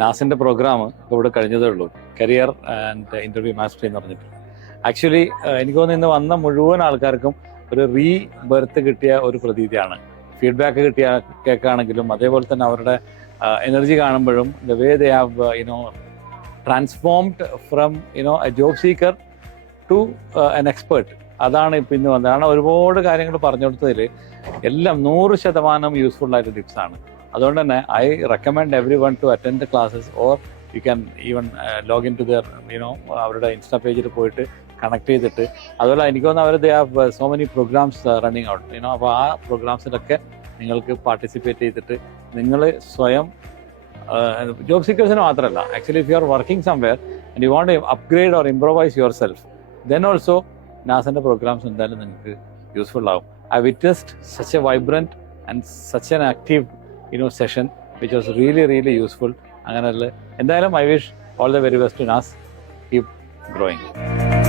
നാസിൻ്റെ programme ഇവിടെ കഴിഞ്ഞതേ ഉള്ളൂ, കരിയർ ആൻഡ് ഇൻ്റർവ്യൂ മാസ്റ്ററി എന്ന് പറഞ്ഞിട്ട്. ആക്ച്വലി എനിക്ക് തോന്നുന്നു ഇന്ന് വന്ന മുഴുവൻ ആൾക്കാർക്കും ഒരു ബർത്ത് കിട്ടിയ ഒരു പ്രതീതിയാണ്. ഫീഡ്ബാക്ക് കിട്ടിയ കേൾക്കുകയാണെങ്കിലും അതേപോലെ തന്നെ അവരുടെ എനർജി കാണുമ്പോഴും the way they have transformed from a job seeker to an expert. അതാണ് ഇപ്പം ഇന്ന് വന്നത്. കാരണം ഒരുപാട് കാര്യങ്ങൾ പറഞ്ഞു കൊടുത്തതിൽ എല്ലാം 100% യൂസ്ഫുൾ ആയിട്ട് ടിപ്സാണ്. അതുകൊണ്ട് തന്നെ I recommend every one to attend the classes, or you can even login to their അവരുടെ ഇൻസ്റ്റാ പേജിൽ പോയിട്ട് കണക്ട് ചെയ്തിട്ട്. അതുപോലെ എനിക്ക് തോന്നുന്നു അവർ they have so many programmes running out, അപ്പോൾ ആ പ്രോഗ്രാംസിലൊക്കെ നിങ്ങൾക്ക് പാർട്ടിസിപ്പേറ്റ് ചെയ്തിട്ട് നിങ്ങൾ സ്വയം ജോബ് സീക്കേഴ്സിന് മാത്രമല്ല, actually if you are working somewhere and you want to upgrade or improvise your self, then also നാസിൻ്റെ പ്രോഗ്രാംസ് എന്തായാലും നിങ്ങൾക്ക് യൂസ്ഫുൾ ആവും. I witnessed such a vibrant and such an active session which was really useful. അങ്ങനെയുള്ള എന്തായാലും I wish all the very best to നാസ്. Keep growing.